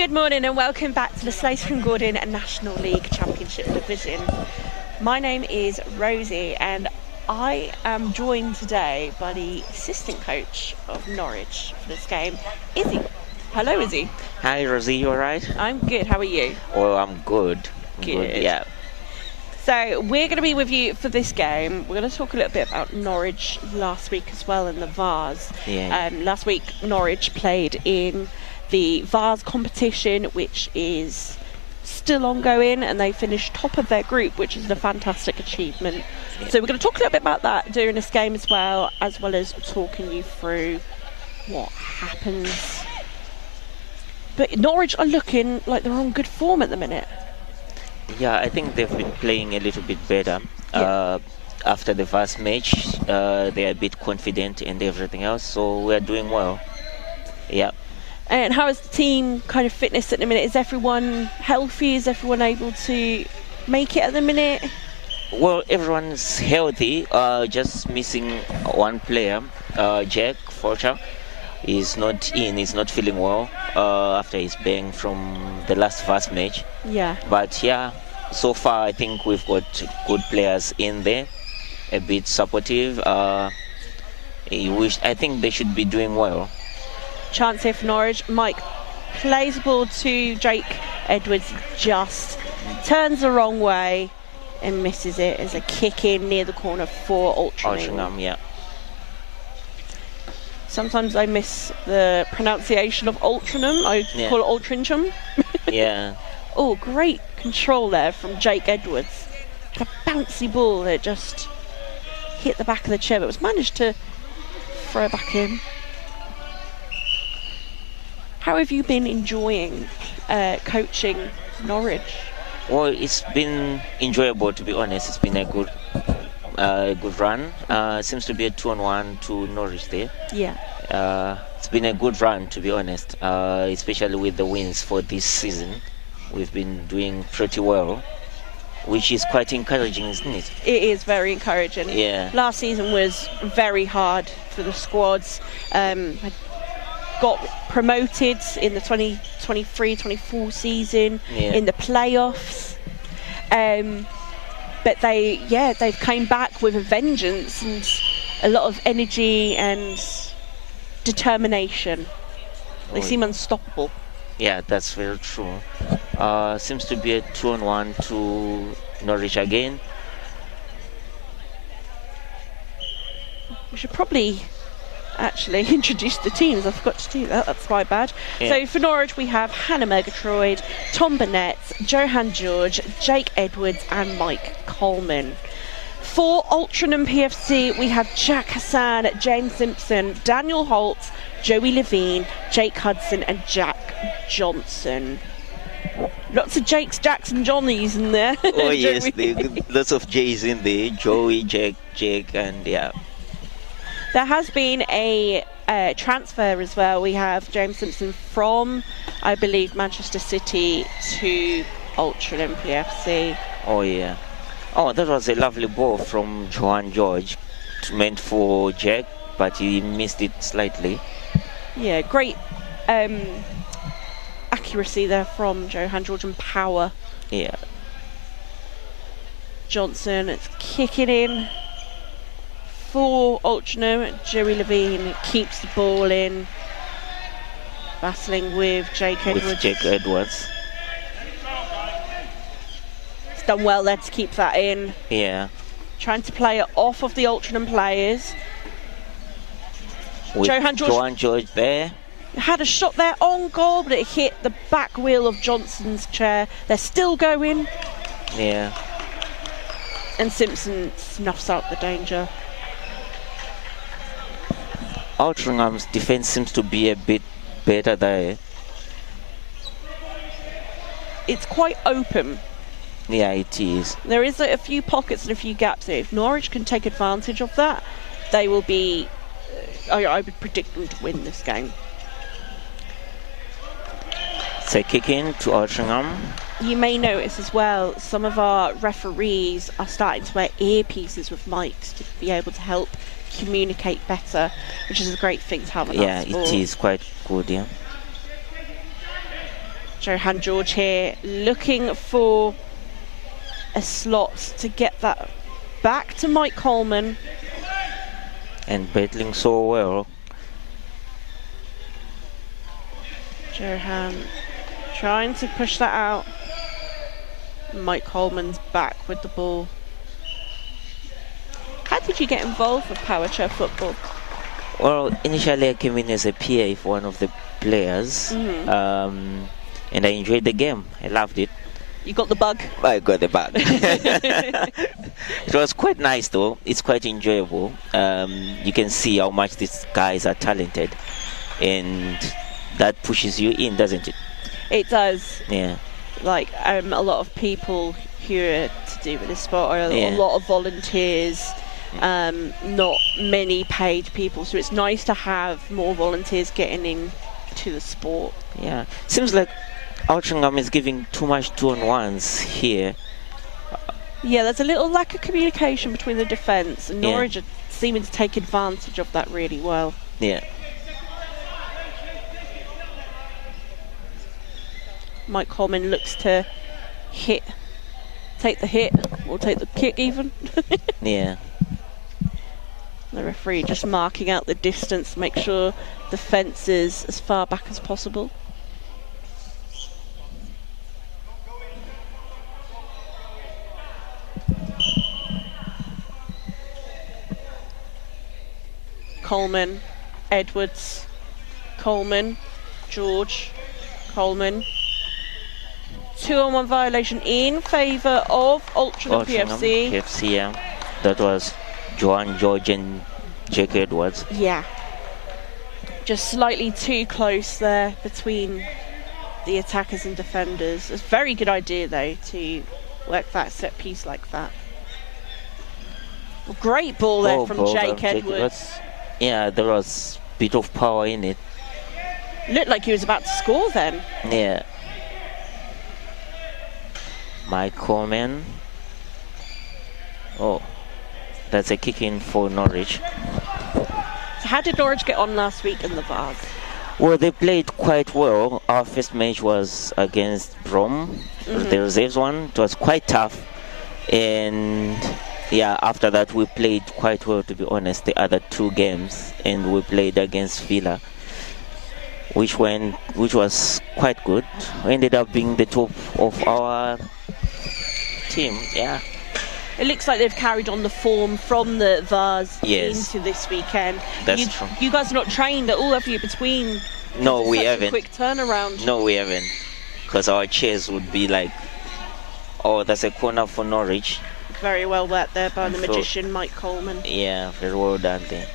Good morning and welcome back to the Slater Gordon National League Championship Division. My name is Rosie and I am joined today by the assistant coach of Norwich for this game, Izzy. Hello, Izzy. Hi, Rosie, you alright? I'm good, how are you? Well, I'm good. Good. Yeah. So we're going to be with you for this game. We're going to talk a little bit about Norwich last week as well in the Vars. Yeah. Last week Norwich played in the Vars competition, which is still ongoing, and they finished top of their group, which is a fantastic achievement. Yeah. So we're going to talk a little bit about that during this game as well as talking you through what happens. But Norwich are looking like they're on good form at the minute. Yeah, I think they've been playing a little bit better. Yeah. After the first match, they are a bit confident and everything else, so we're doing well. Yeah. And how is the team kind of fitness at the minute? Is everyone healthy? Is everyone able to make it at the minute? Well, everyone's healthy, just missing one player, Jack Forcher. He's not in, he's not feeling well after his bang from the first match. Yeah. But yeah, so far I think we've got good players in there, a bit supportive. I think they should be doing well. Chance here for Norwich. Mike plays the ball to Jake Edwards, just turns the wrong way and misses it as a kick in near the corner for Altrincham. Yeah. Sometimes I miss the pronunciation of Altrincham. I call it Altrincham. Yeah. Oh, great control there from Jake Edwards. A bouncy ball that just hit the back of the chair, but was managed to throw it back in. How have you been enjoying coaching Norwich? Well, it's been enjoyable, to be honest. It's been a good run. It seems to be a 2-on-1 to Norwich there. Yeah. It's been a good run, to be honest, especially with the wins for this season. We've been doing pretty well, which is quite encouraging, isn't it? It is very encouraging. Yeah. Last season was very hard for the squads. Got promoted in the 2023-24 season in the playoffs. But they've come back with a vengeance and a lot of energy and determination. They seem unstoppable. Yeah, that's very true. Seems to be a 2-on-1 to Norwich again. We should probably actually introduce the teams. I forgot to do that. That's my bad. Yeah. So for Norwich we have Hannah Murgatroyd, Tom Burnett, Johan George, Jake Edwards and Mike Coleman. For Altrincham PFC we have Jack Hassan, James Simpson, Daniel Holt, Joey Levine, Jake Hudson and Jack Johnson. Lots of Jakes, Jacks and Johnnies in there. Oh yes, lots of J's in there. Joey, Jake and yeah. There has been a transfer as well. We have James Simpson from, I believe, Manchester City to Altrincham PFC. Oh yeah. Oh, that was a lovely ball from Johan George, meant for Jack, but he missed it slightly. Yeah, great accuracy there from Johan George and power. Yeah. Johnson, it's kicking in for Altrincham. Joey Levine keeps the ball in, battling with Jake Edwards. He's done well there to keep that in. Yeah. Trying to play it off of the Altrincham players. With Johan George there. Had a shot there on goal, but it hit the back wheel of Johnson's chair. They're still going. Yeah. And Simpson snuffs out the danger. Altrincham's defense seems to be a bit better there. It's quite open. Yeah, it is. There is a few pockets and a few gaps there. If Norwich can take advantage of that, they will be... I would predict them to win this game. So kick in to Altrincham. You may notice as well, some of our referees are starting to wear earpieces with mics to be able to help communicate better, which is a great thing to have in our sport. It is quite good, yeah. Johan George here looking for a slot to get that back to Mike Coleman. And battling so well. Johan trying to push that out. Mike Coleman's back with the ball. How did you get involved with Powerchair Football? Well, initially I came in as a PA for one of the players, and I enjoyed the game. I loved it. You got the bug? I got the bug. It was quite nice though. It's quite enjoyable. You can see how much these guys are talented, and that pushes you in, doesn't it? It does. Yeah. Like a lot of people here to do with this sport are a lot of volunteers. Not many paid people, so it's nice to have more volunteers getting into the sport. Yeah, seems like Altrincham is giving too much 2-on-1s here. Yeah, there's a little lack of communication between the defence, and Norwich are seeming to take advantage of that really well. Yeah. Mike Coleman looks to take the hit, or take the kick even. Yeah. The referee just marking out the distance, make sure the fence is as far back as possible. Coleman, Edwards, Coleman, George, Coleman. 2-on-1 violation in favour of Altrincham PFC. PFC, yeah. That was Johan George and Jake Edwards. Yeah. Just slightly too close there between the attackers and defenders. It's a very good idea though to work that set piece like that. Great ball there from Jake Edwards. Yeah, there was a bit of power in it. Looked like he was about to score then. Yeah. Mike Coleman. Oh, that's a kick in for Norwich. So how did Norwich get on last week in the Vase? Well, they played quite well. Our first match was against Brom, the reserves one. It was quite tough. And yeah, after that we played quite well, to be honest, the other two games. And we played against Villa, which was quite good. We ended up being the top of our team, yeah. It looks like they've carried on the form from the Vase into this weekend. That's true. You guys are not trained at all, have you, between? No, we haven't. A quick turnaround. No, we haven't. Because our chairs would be like, oh, that's a corner for Norwich. Very well worked there by the magician, Mike Coleman. Yeah, very well done there.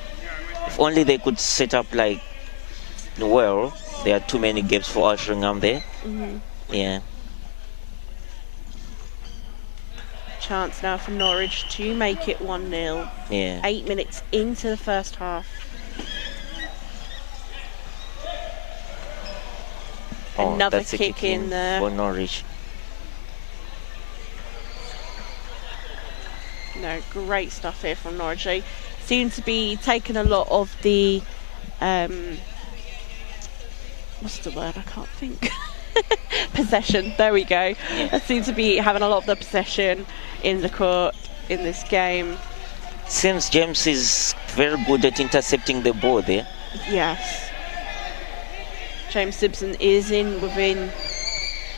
If only they could set up like, well, there are too many gaps for Altrincham there. Yeah. Chance now for Norwich to make it 1-0. Yeah. 8 minutes into the first half. Another kick in there for Norwich. No, great stuff here from Norwich. They seem to be taking a lot of the what's the word? I can't think. Possession. There we go. Yeah. They seem to be having a lot of the possession in the court in this game. Seems James is very good at intercepting the ball there. Yes. James Simpson is in within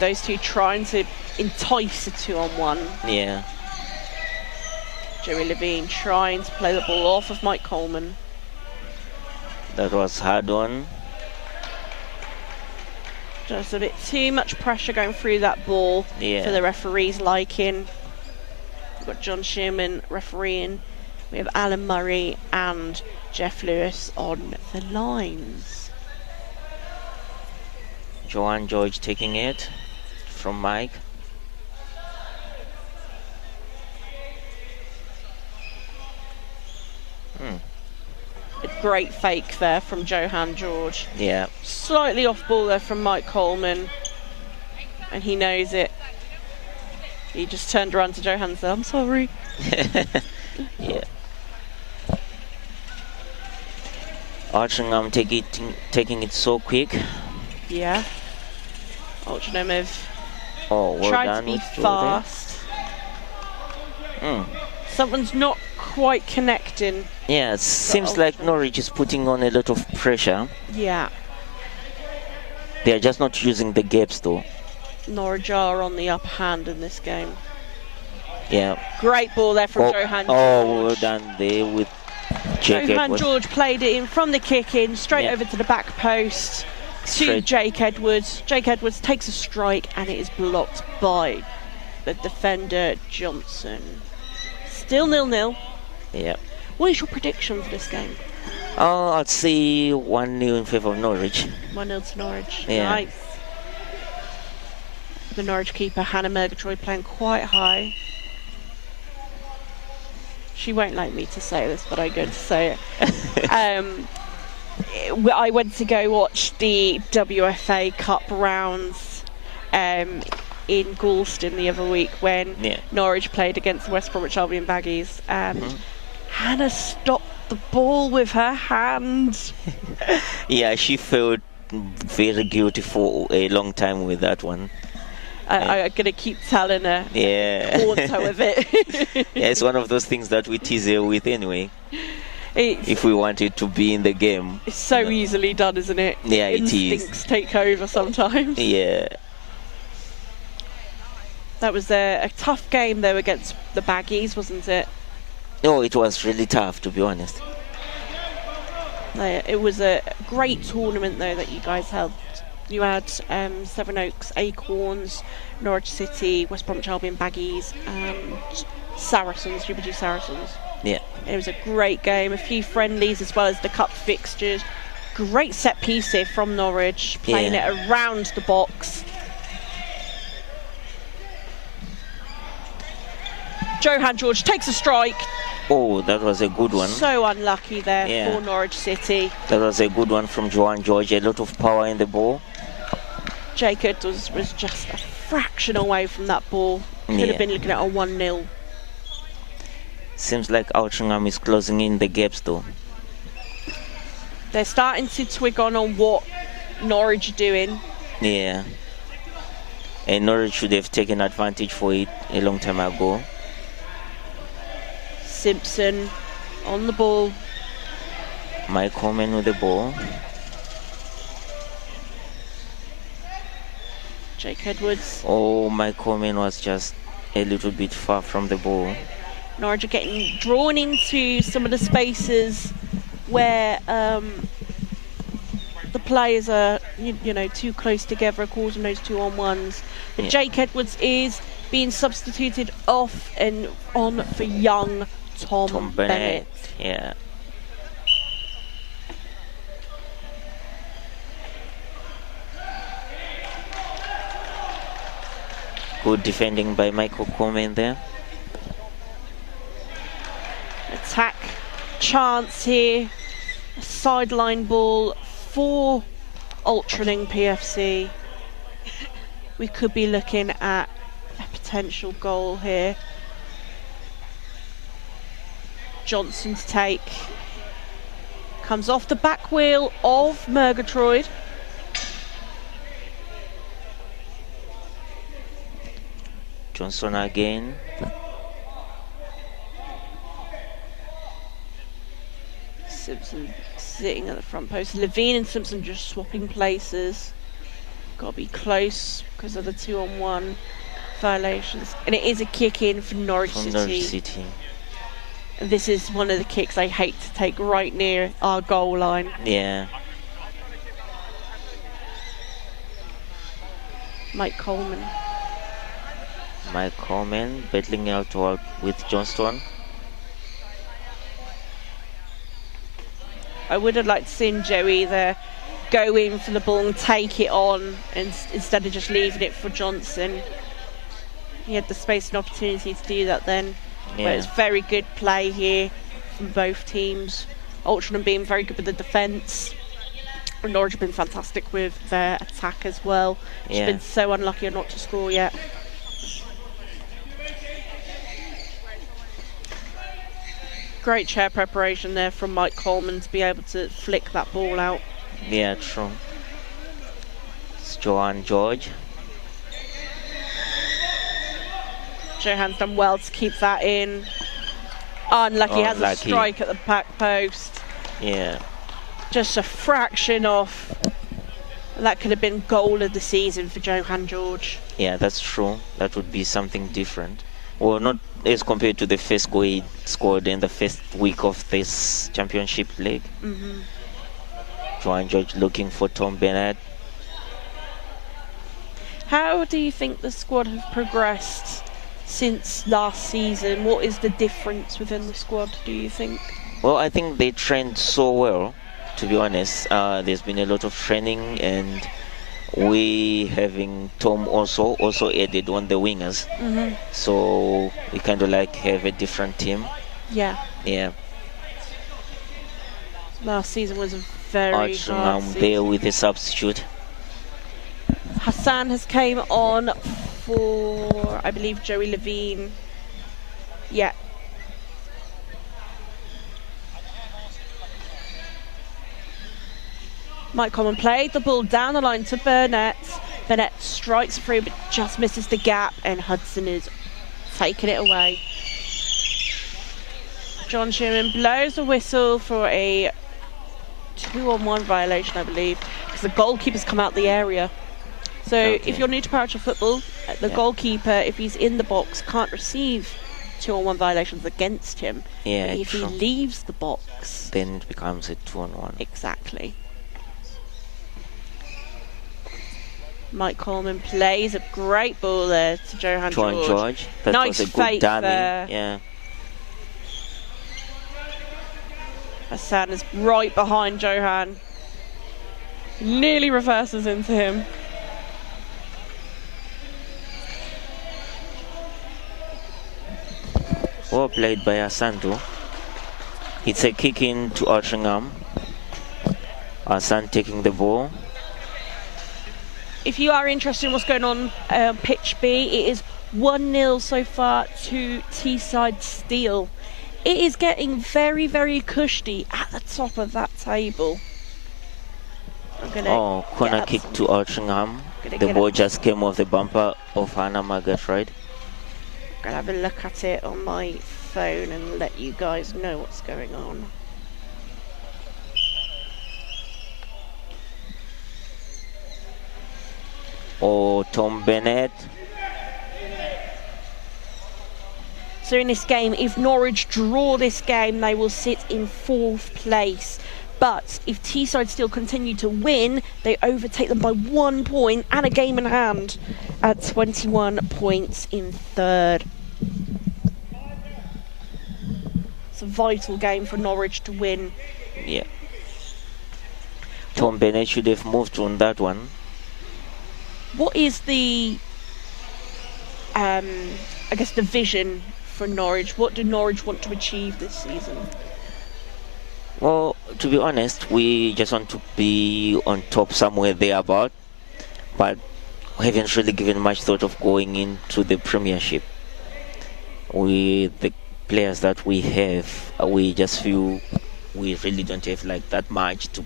those two, trying to entice a 2-on-1. Yeah. Joey Levine trying to play the ball off of Mike Coleman. That was hard on. Just a bit too much pressure going through that ball for the referee's liking. We've got John Shearman refereeing. We have Alan Murray and Jeff Lewis on the lines. Johan George taking it from Mike. A great fake there from Johan George. Yeah. Slightly off ball there from Mike Coleman. And he knows it. He just turned around to Johan and said, I'm sorry. Yeah. Altrincham taking it so quick. Yeah. Altrincham have well tried done to be with fast. Mm. Something's not quite connecting. Yeah, it seems like Norwich is putting on a lot of pressure. Yeah. They're just not using the gaps though. Norwich are on the upper hand in this game. Yeah. Great ball there from Johan George. Well done there with Jake Johan Edwards. George played it in from the kick in, straight over to the back post to Jake Edwards. Jake Edwards takes a strike and it is blocked by the defender Johnson. Still 0-0. Yeah. What is your prediction for this game? Oh, I'd say 1-0 in favour of Norwich. 1-0 to Norwich. Yeah. Nice. The Norwich keeper, Hannah Murgatroyd, playing quite high. She won't like me to say this, but I'm going to say it. I went to go watch the WFA Cup rounds in Galston the other week when Norwich played against West Bromwich Albion Baggies, and Hannah stopped the ball with her hand. Yeah, she felt very guilty for a long time with that one. I'm going to keep telling her. Yeah. Haunt her with it. Yeah, it's one of those things that we tease her with anyway. If we want it to be in the game. It's so easily done, isn't it? Yeah, it is. Instincts take over sometimes. Yeah. That was a tough game, though, against the Baggies, wasn't it? No, it was really tough, to be honest. It was a great tournament, though, that you guys held. You had Sevenoaks, Acorns, Norwich City, West Bromwich Albion Baggies, and Saracens, GBG Saracens. Yeah. It was a great game, a few friendlies as well as the cup fixtures. Great set piece here from Norwich, playing it around the box. Johan George takes a strike. Oh, that was a good one. So unlucky there for Norwich City. That was a good one from Johan George. A lot of power in the ball. Jacob was just a fraction away from that ball. Could have been looking at a 1-0. Seems like Altrincham is closing in the gaps though. They're starting to twig on what Norwich are doing. Yeah. And Norwich should have taken advantage for it a long time ago. Simpson on the ball. Mike Coleman with the ball. Jake Edwards. Oh, Mike Coleman was just a little bit far from the ball. Norwich are getting drawn into some of the spaces where the players are, you know, too close together, causing those 2-on-1s. But Jake Edwards is being substituted off and on for young Tom Bennett. Yeah. Good defending by Michael Coleman there. Attack chance here. A sideline ball for Altrincham PFC. We could be looking at a potential goal here. Johnson to take. Comes off the back wheel of Murgatroyd. Johnson again. Simpson sitting at the front post. Levine and Simpson just swapping places. Got to be close because of the 2-on-1 violations. And it is a kick in for Norwich City. And this is one of the kicks I hate to take right near our goal line. Yeah. Mike Coleman. Mike Coleman battling out with Johnston. I would have liked to seen Joey there go in for the ball and take it on instead of just leaving it for Johnson. He had the space and opportunity to do that then. But it's very good play here from both teams. Altrincham being very good with the defence. And Norwich have been fantastic with their attack as well. She's been so unlucky not to score yet. Great chair preparation there from Mike Coleman to be able to flick that ball out. Yeah, true. It's Johan George. Johan's done well to keep that in. Unlucky, has a Unlucky. strike at the back post. Yeah. Just a fraction off. That could have been goal of the season for Johan George. Yeah, that's true. That would be something different. Well, not as compared to the first goal he scored in the first week of this championship league. Johan George looking for Tom Bennett. How do you think the squad have progressed since last season? What is the difference within the squad, do you think? Well, I think they trained so well, to be honest. There's been a lot of training, and we having Tom also added on the wingers. So we kind of like have a different team. Yeah. Yeah. Last season was a very hard Altrincham season. there with a substitute. Hassan has came on for, I believe, Joey Levine. Yeah. Mike Coleman played the ball down the line to Burnett. Burnett strikes through but just misses the gap, and Hudson is taking it away. John Sherman blows the whistle for a 2-on-1 violation, I believe, because the goalkeeper's come out the area. So Okay. if you're new to Powerchair Football, the goalkeeper, if he's in the box, can't receive 2-on-1 violations against him. Yeah, But if he true. leaves the box, Then it becomes a 2-on-1. exactly. Mike Coleman plays a great ball there to Johan George. That Nice was a fake good dummy. there. Yeah. Hassan is right behind Johan. Nearly reverses into him. Well played by Asanto. It's a kick in to Altrincham. Hassan taking the ball. If you are interested in what's going on pitch B, it is 1-0 so far to Teesside Steel. It is getting very, very cushy at the top of that table. I'm gonna Corner get kick up to Altrincham. Gonna The get ball up. just came off the bumper of Hannah Margaret, right? Gonna have a look at it on my phone and let you guys know what's going on. Tom Bennett. So in this game, if Norwich draw this game, they will sit in 4th place. But if Teesside Steel continue to win, they overtake them by 1 point and a game in hand at 21 points in 3rd. It's a vital game for Norwich to win. Yeah. Tom Bennett should have moved on that one. What is the, I guess, the vision for Norwich? What do Norwich want to achieve this season? Well, to be honest, we just want to be on top somewhere thereabout, but we haven't really given much thought of going into the Premiership. With the players that we have, we just feel we really don't have like that much to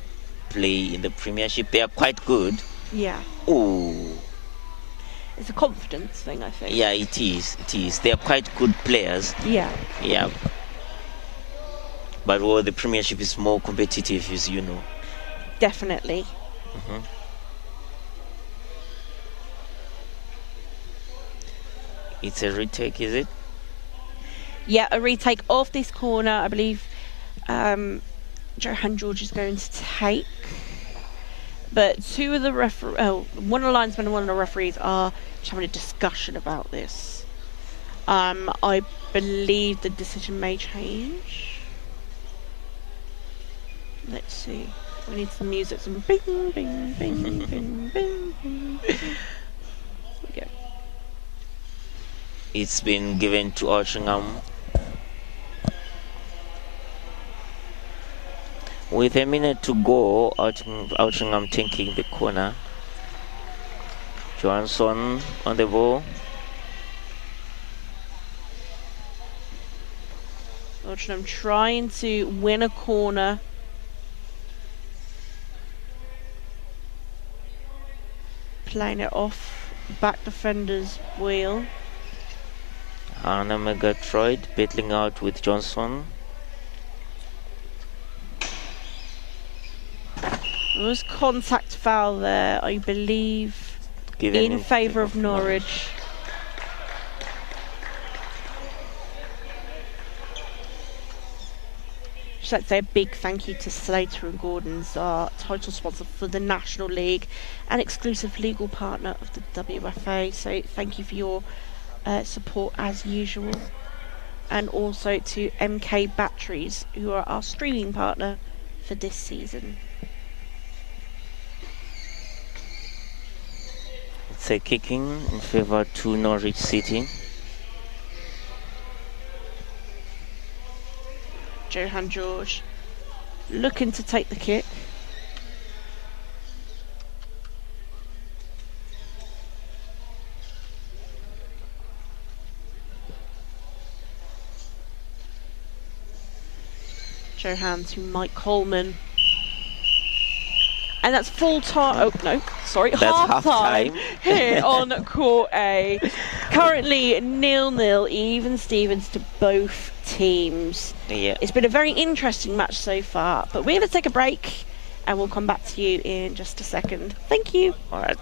play in the Premiership. They are quite good. Yeah. Oh, It's a confidence thing, I think. yeah, it is. It is. They are quite good players. Yeah. Yeah. But well, the Premiership is more competitive, as you know. Definitely. It's a retake, is it? Yeah, a retake off this corner. I believe Johan George is going to take. But one of the linesmen and one of the referees are just having a discussion about this. I believe the decision may change. Let's see. We need some music. Some bing, bing, bing, bing, bing, bing, bing. There we go. It's been given to Altrincham. With a minute to go, Altrincham taking the corner. Johansson on the ball. Altrincham trying to win a corner. Playing it off back defender's wheel. Hannah Megatroid battling out with Johnson. There was contact foul there, I believe, in favour of Norwich. Just like to say a big thank you to Slater and Gordon's, our title sponsor for the National League and exclusive legal partner of the WFA. So thank you for your support as usual. And also to MK Batteries, who are our streaming partner for this season. It's a kicking in favour to Norwich City. Johan George looking to take the kick. Johan to Mike Coleman. And that's full time. Oh, no, sorry, half time here on Court A. Currently 0-0, even Stevens to both teams. Yeah. It's been a very interesting match so far, but we're going to take a break and we'll come back to you in just a second. Thank you. All right.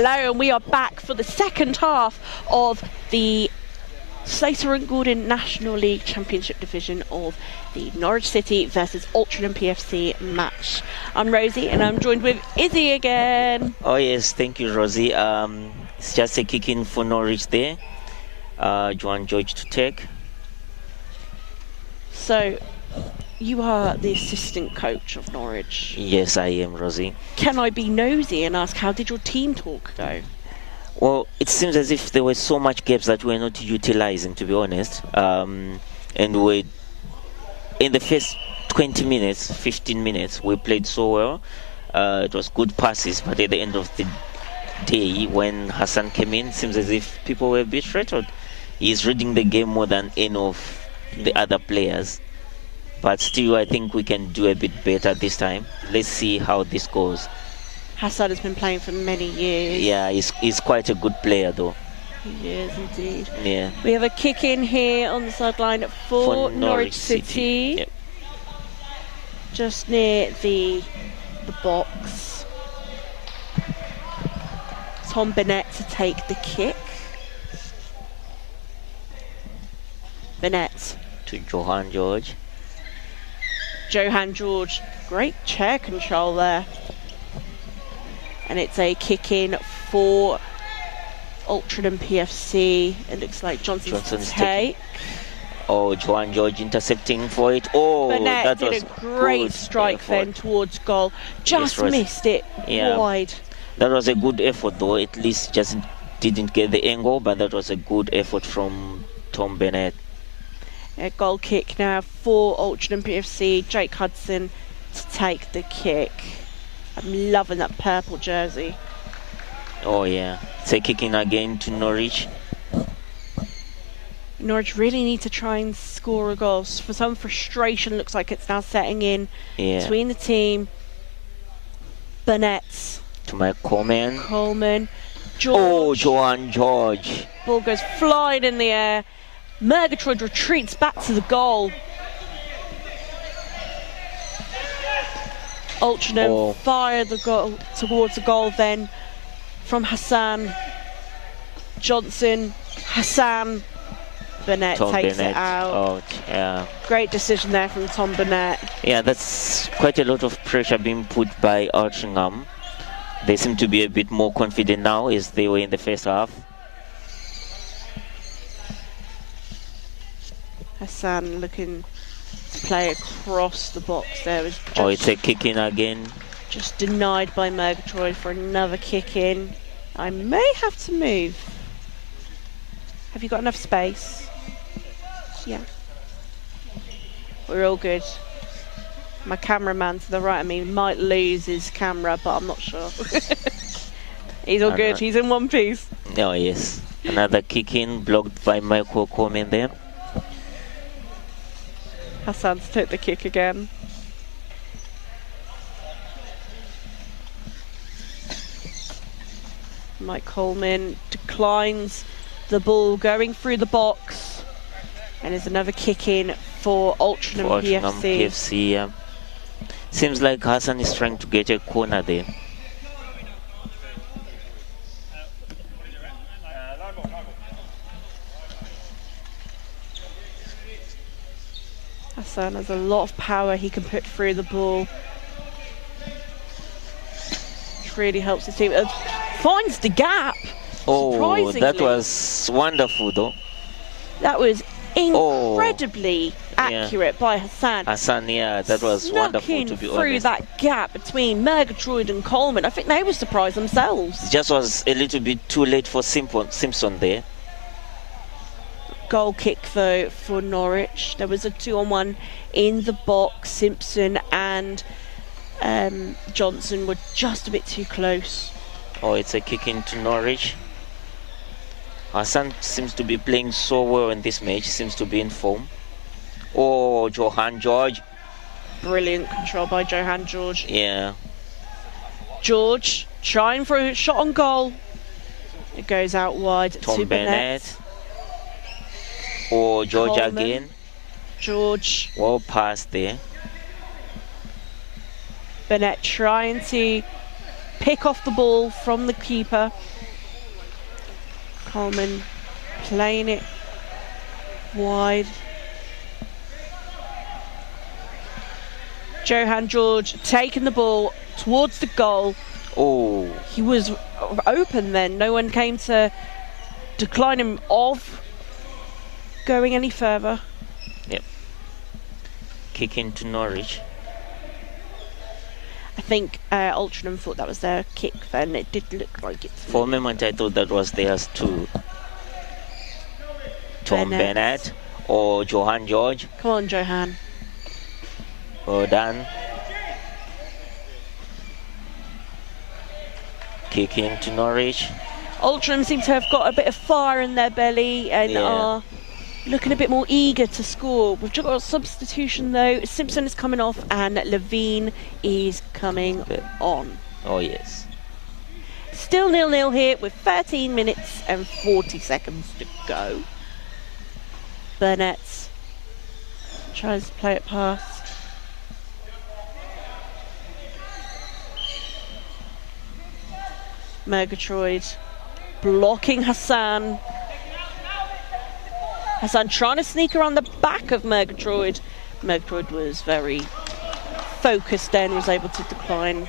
Hello, and we are back for the second half of the Slater Gordon National League Championship division of the Norwich City versus Altrincham PFC match. I'm Rosie, and I'm joined with Izzy again. Oh yes, thank you, Rosie. It's just a kick in for Norwich there. Joan George to take. So, you are the assistant coach of Norwich. Yes, I am, Rosie. Can I be nosy and ask, how did your team talk go? Well, it seems as if there were so much gaps that we're not utilizing, to be honest. And we, in the first 20 minutes, 15 minutes, we played so well. It was good passes, but at the end of the day, when Hassan came in, it seems as if people were a bit rattled. He's reading the game more than any of the other players. But still, I think we can do a bit better this time. Let's see how this goes. Hassan has been playing for many years. Yeah, he's quite a good player, though. He is indeed. Yeah. We have a kick in here on the sideline for Norwich City. Yep. Just near the box. Tom Burnett to take the kick. Burnett. To Johan George. Johan George, great chair control there. And it's a kick in for Altrincham PFC. It looks like Johnson's to take. Oh, Johan George intercepting for it. Oh, Burnett that did was a great strike then towards goal. Just missed it wide. That was a good effort, though. At least just didn't get the angle, but that was a good effort from Tom Burnett. A goal kick now for Altrincham PFC. Jake Hudson to take the kick. I'm loving that purple jersey. Oh yeah, it's a kick in again to Norwich. Norwich really need to try and score a goal. For some frustration, looks like it's now setting in between the team. Burnett. To Mike Coleman. George. Oh, Johan George. Ball goes flying in the air. Murgatroyd retreats back to the goal. Altrincham fire the goal towards the goal then from Hassan. Johnson, Hassan. Burnett takes it out. Great decision there from Tom Burnett. Yeah, that's quite a lot of pressure being put by Altrincham. They seem to be a bit more confident now as they were in the first half. Hassan looking to play across the box there. It's a kick in again. Just denied by Murgatroyd for another kick in. I may have to move. Have you got enough space? Yeah. We're all good. My cameraman to the right of me might lose his camera, but I'm not sure. He's all good. He's in one piece. Oh, yes. Another kick in blocked by Michael Coleman there. Hassan to take the kick again. Mike Coleman declines the ball going through the box. And there's another kick in for Altrincham PFC. Yeah. Seems like Hassan is trying to get a corner there. Hassan has a lot of power he can put through the ball. Which really helps his team. Finds the gap. Oh, that was wonderful though. That was incredibly accurate by Hassan. Hassan, yeah, that was wonderful, to be honest. Through that gap between Murgatroyd and Coleman. I think they were surprised themselves. It just was a little bit too late for Simpson there. Goal kick though for Norwich. There was a 2-on-1 in the box. Simpson and Johnson were just a bit too close. Oh, it's a kick into Norwich. Hassan seems to be playing so well in this match. Seems to be in form. Oh, Johan George. Brilliant control by Johan George. Yeah. George trying for a shot on goal. It goes out wide to Burnett. Oh, George Coleman. Again. George. Well passed there. Burnett trying to pick off the ball from the keeper. Coleman playing it wide. Johan George taking the ball towards the goal. Oh, He was open then. No one came to decline him of going any further. yep. Kick into Norwich. I think Altrincham thought that was their kick then. It did look like it. For a moment, I thought that was theirs too. Tom Bennett or Johan George. Come on, Johan. Well done. Kick into Norwich. Altrincham seem to have got a bit of fire in their belly and Yeah. are looking a bit more eager to score. We've just got a substitution though. Simpson is coming off and Levine is coming on. Oh yes. Still 0-0 here with 13 minutes and 40 seconds to go. Burnett tries to play it past. Murgatroyd blocking Hassan. Hassan trying to sneak around the back of Murgatroyd. Murgatroyd was very focused then, was able to decline.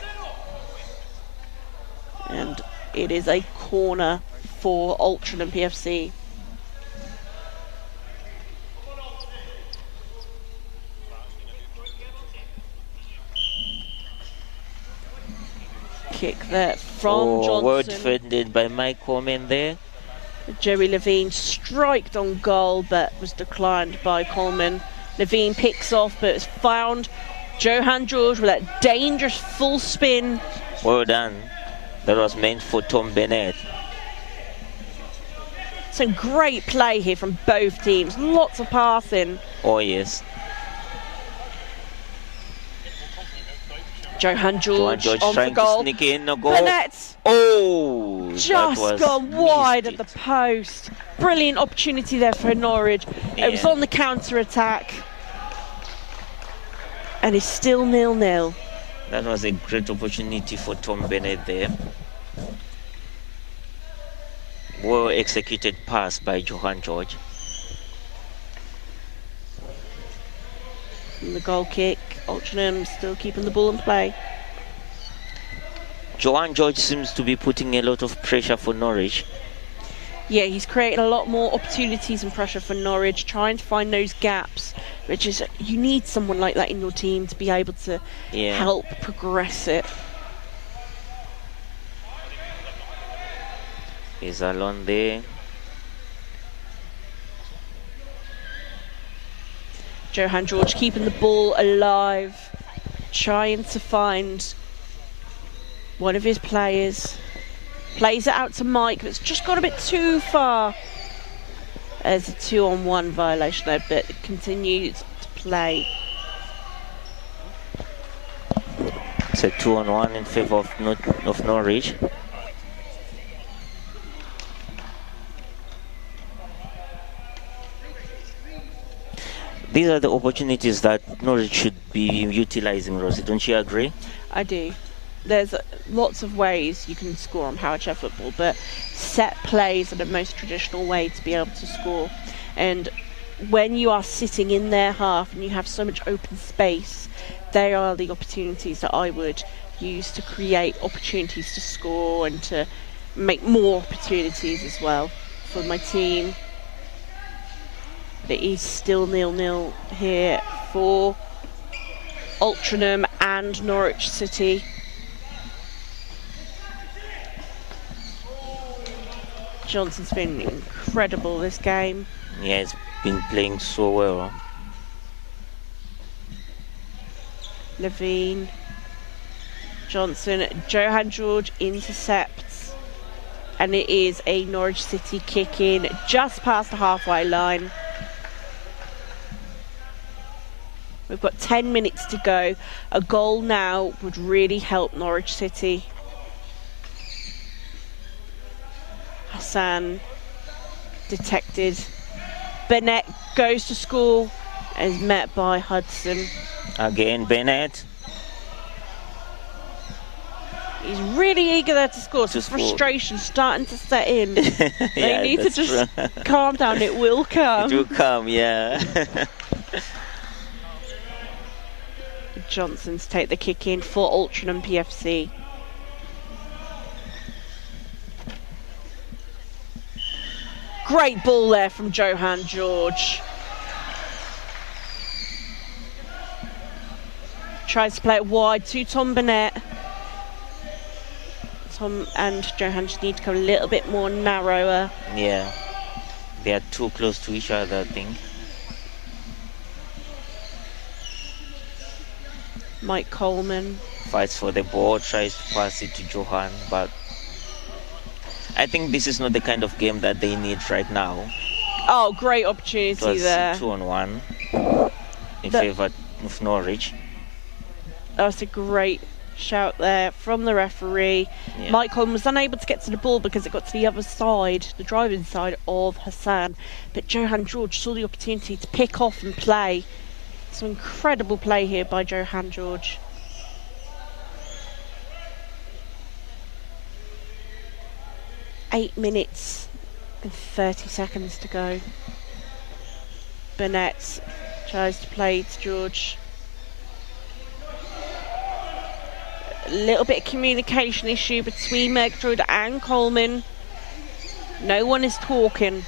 And it is a corner for Altrincham PFC. Kick there from Johnson. Well defended by Mike Coleman there. Joey Levine striked on goal but was declined by Coleman. Levine picks off but is found. Johan George with that dangerous full spin. Well done. That was meant for Tom Bennett. Some great play here from both teams. Lots of passing. Oh yes. Johan George on for trying goal. to sneak in a goal. Bennett Oh, just gone wide at the it. post. Brilliant opportunity there for Norwich. It was Yeah. on the counter-attack. And it's still 0-0. That was a great opportunity for Tom Bennett there. Well executed pass by Johan George. And the goal kick. Altrincham still keeping the ball in play. Johan George seems to be putting a lot of pressure for Norwich. Yeah, he's creating a lot more opportunities and pressure for Norwich, trying to find those gaps, which is, you need someone like that in your team to be able to help progress it. Is Alon there? Johan George keeping the ball alive, trying to find one of his players. Plays it out to Mike, but it's just got a bit too far. There's a 2-on-1 violation there, but it continues to play. It's a 2-on-1 in favour of Norwich. These are the opportunities that Norwich should be utilising, Rosie. Don't you agree? I do. There's lots of ways you can score on Powerchair Football, but set plays are the most traditional way to be able to score. And when you are sitting in their half and you have so much open space, they are the opportunities that I would use to create opportunities to score and to make more opportunities as well for my team. It is still 0-0 here for Altrincham and Norwich City. Johnson's been incredible this game. Yeah, he's been playing so well. Levine, Johnson, Johan George intercepts, and it is a Norwich City kick in just past the halfway line. We've got 10 minutes to go. A goal now would really help Norwich City. Hassan detected. Bennett goes to score and is met by Hudson. Again, Bennett. He's really eager there to score. Some frustration starting to set in. They need to just calm down. It will come. It will come, yeah. Johnson's take the kick in for Altrincham PFC. Great ball there from Johan George. Tries to play it wide to Tom Burnett. Tom and Johan just need to go a little bit more narrower. Yeah, they are too close to each other, I think. Mike Coleman fights for the ball, tries to pass it to Johan, but I think this is not the kind of game that they need right now. Oh, great opportunity there. 2-on-1 in favour of Norwich. That was a great shout there from the referee. Yeah. Mike Coleman was unable to get to the ball because it got to the other side, the driving side of Hassan. But Johan George saw the opportunity to pick off and play. Some incredible play here by Johan George. Eight minutes and 30 seconds to go. Burnett tries to play to George. A little bit of communication issue between Murgatroyd and Coleman. No one is talking.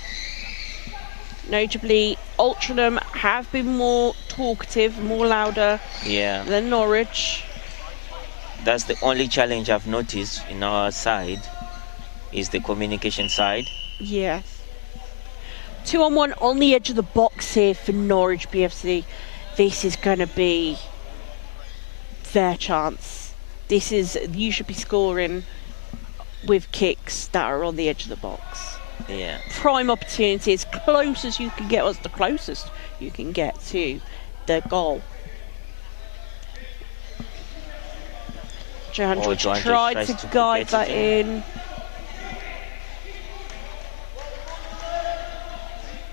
Notably, Altrincham have been more talkative, more louder than Norwich. That's the only challenge I've noticed in our side, is the communication side. Yes. 2-on-1 on the edge of the box here for Norwich PFC. This is going to be their chance. This is, you should be scoring with kicks that are on the edge of the box. Yeah. Prime opportunity, as close as you can get, what's the closest you can get to the goal. Johan tried to guide that in.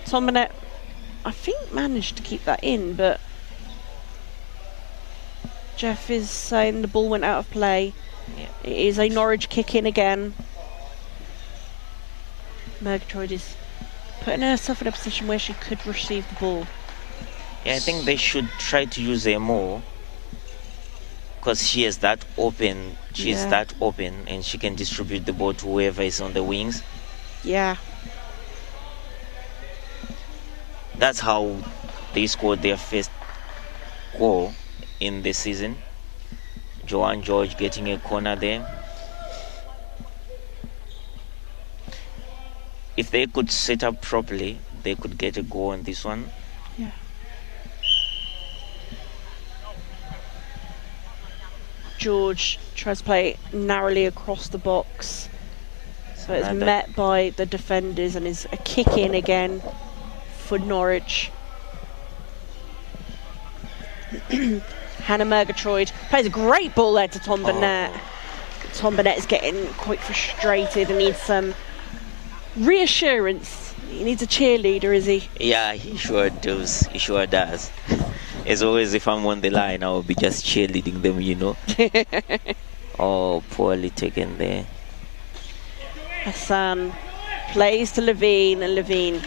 Tom Burnett, I think, managed to keep that in, but Jeff is saying the ball went out of play. Yeah. It is a Norwich kick in again. Murgatroyd is putting herself in a position where she could receive the ball. Yeah, I think they should try to use her more, because she is that open. She is that open, and she can distribute the ball to whoever is on the wings. Yeah. That's how they scored their first goal in the season. Johan George getting a corner there. If they could set up properly, they could get a goal on this one. Yeah. George tries to play narrowly across the box. So it's met by the defenders and is a kick in again for Norwich. Hannah Murgatroyd plays a great ball there to Tom Burnett. Tom Burnett is getting quite frustrated and needs some reassurance. He needs a cheerleader, is he? Yeah, he sure does. He sure does. As always, if I'm on the line, I will be just cheerleading them, you know. Oh, poorly taken there. Hassan plays to Levine, and Levine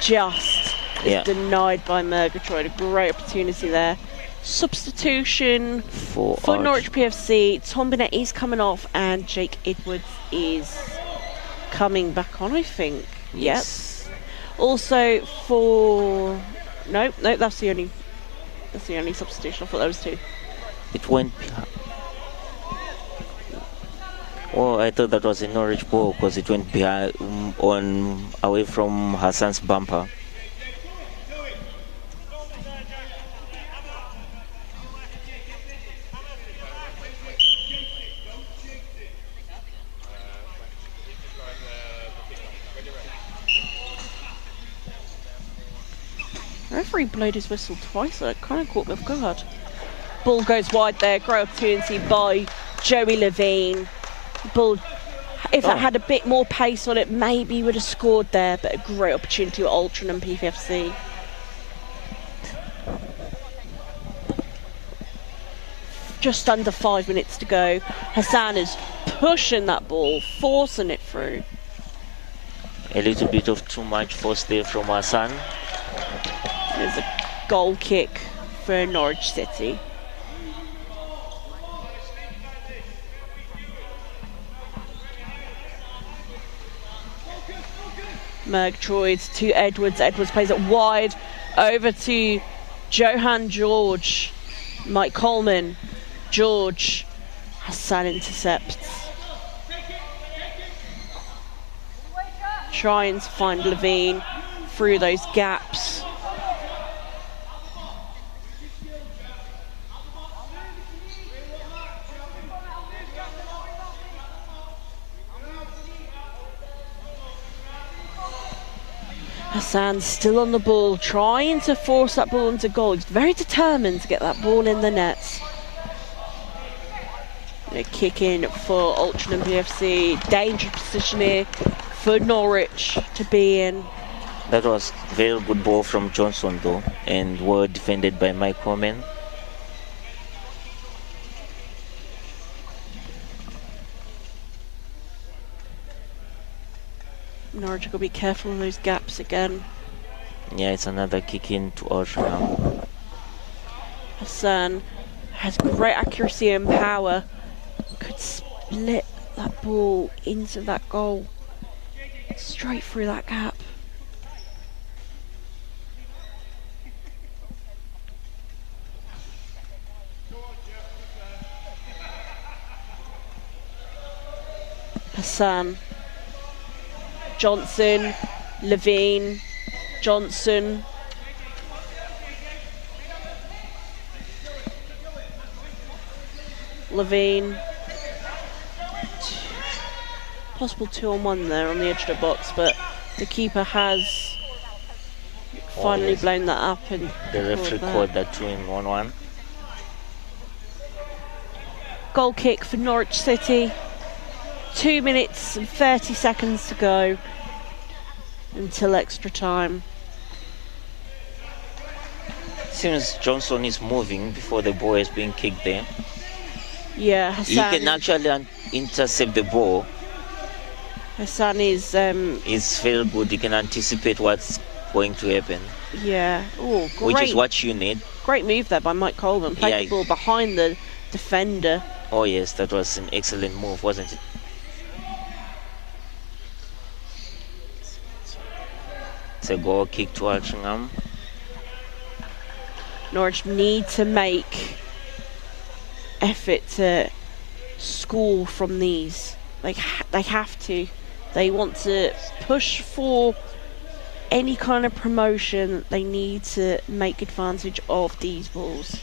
just is denied by Murgatroyd. A great opportunity there. Substitution for Norwich PFC. Tom Burnett is coming off, and Jake Edwards is coming back on, I think. Yes. Yep. Also for no, that's the only substitution. I thought there was two. It went behind. Oh, I thought that was a Norwich ball because it went behind away from Hassan's bumper. Referee blowed his whistle twice, so it kind of caught me off guard. Ball goes wide there, great opportunity by Joey Levine. Ball, if that had a bit more pace on it, maybe would have scored there, but a great opportunity at Altrincham PFC. just under 5 minutes to go. Hassan is pushing that ball, forcing it through. A little bit of too much force there from Hassan. There's a goal kick for Norwich City. Murgatroyd to Edwards. Edwards plays it wide over to Johan George. Mike Coleman. George. Hassan intercepts. Trying to find Levine through those gaps. Hassan still on the ball, trying to force that ball into goal. He's very determined to get that ball in the nets. A kick in for Altrincham PFC. Dangerous position here for Norwich to be in. That was a very good ball from Johnson though, and well defended by Mike Coleman. Norwich got to be careful of those gaps again. Yeah, it's another kick in to Altrincham. Hassan has great accuracy and power. Could split that ball into that goal. Straight through that gap. Hassan. Johnson, Levine, Johnson. Levine. Possible 2-on-1 there on the edge of the box, but the keeper has finally blown that up. And the referee called that 2-in-1-1. Goal kick for Norwich City. 2 minutes and 30 seconds to go until extra time. Seems Johnson is moving before the ball is being kicked there. Yeah, Hassan. He can actually intercept the ball. Hassan is very good. He can anticipate what's going to happen. Yeah. Oh, great. Which is what you need. Great move there by Mike Coleman. Played the ball behind the defender. Oh yes, that was an excellent move, wasn't it? It's a goal kick to Altrincham. Norwich need to make effort to score from these. They have to. They want to push for any kind of promotion. They need to make advantage of these balls.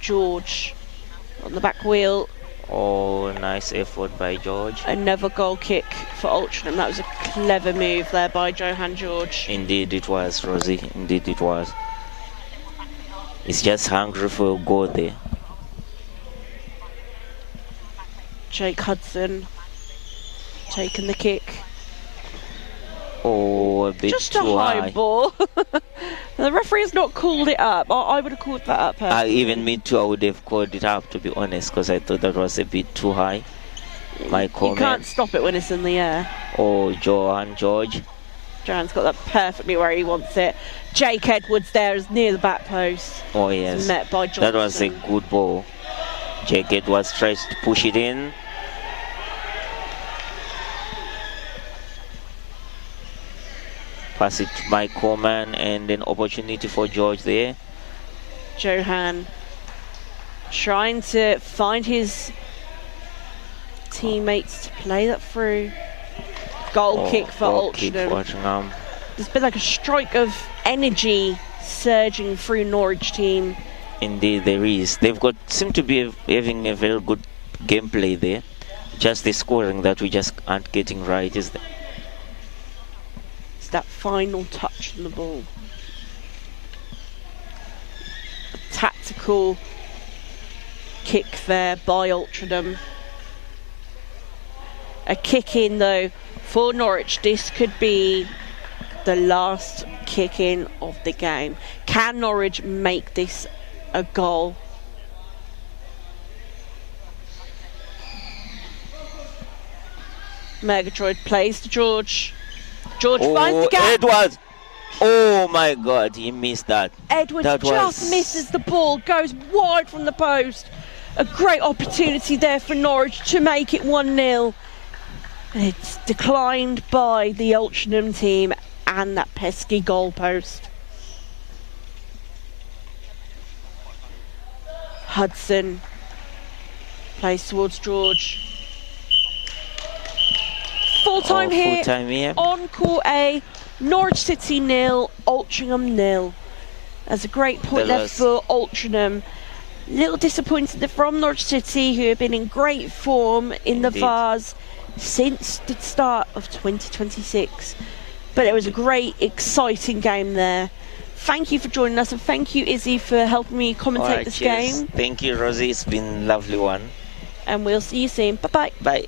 George on the back wheel. Oh, nice effort by George. Another goal kick for Altrincham. That was a clever move there by Johan George. Indeed it was, Rosie. Indeed it was. He's just hungry for a goal there. Jake Hudson taking the kick. Oh, a bit just too high. Just a high ball. The referee has not called it up. I would have called that up personally. Even me too, I would have called it up, to be honest, because I thought that was a bit too high. My comment. You can't stop it when it's in the air. Oh, Johan George. Johan's got that perfectly where he wants it. Jake Edwards there is near the back post. Oh yes. Met by Johnson. That was a good ball. Jake Edwards tries to push it in. Pass it to Mike Coleman, and an opportunity for George there. Johan trying to find his teammates to play that through. Goal kick for Altrincham. There's been like a strike of energy surging through Norwich team. Indeed there is. They've seem to be having a very good gameplay there. Just the scoring that we just aren't getting right, is there? It's that final touch on the ball. A tactical kick there by Altrincham. A kick in though for Norwich. This could be the last kick in of the game. Can Norwich make this a goal? Murgatroyd plays to George. George finds the gap. Edwards! Oh my God, he missed that. Edwards just misses the ball, goes wide from the post. A great opportunity there for Norwich to make it 1-0. And it's declined by the Altrincham team and that pesky goalpost. Hudson plays towards George. Full-time here on Court A. Norwich City 0, Altrincham 0. That's a great point there for Altrincham. Little disappointed from Norwich City, who have been in great form in the Vars since the start of 2026. But it was a great, exciting game there. Thank you for joining us, and thank you, Izzy, for helping me commentate this game. Thank you, Rosie. It's been a lovely one. And we'll see you soon. Bye-bye. Bye.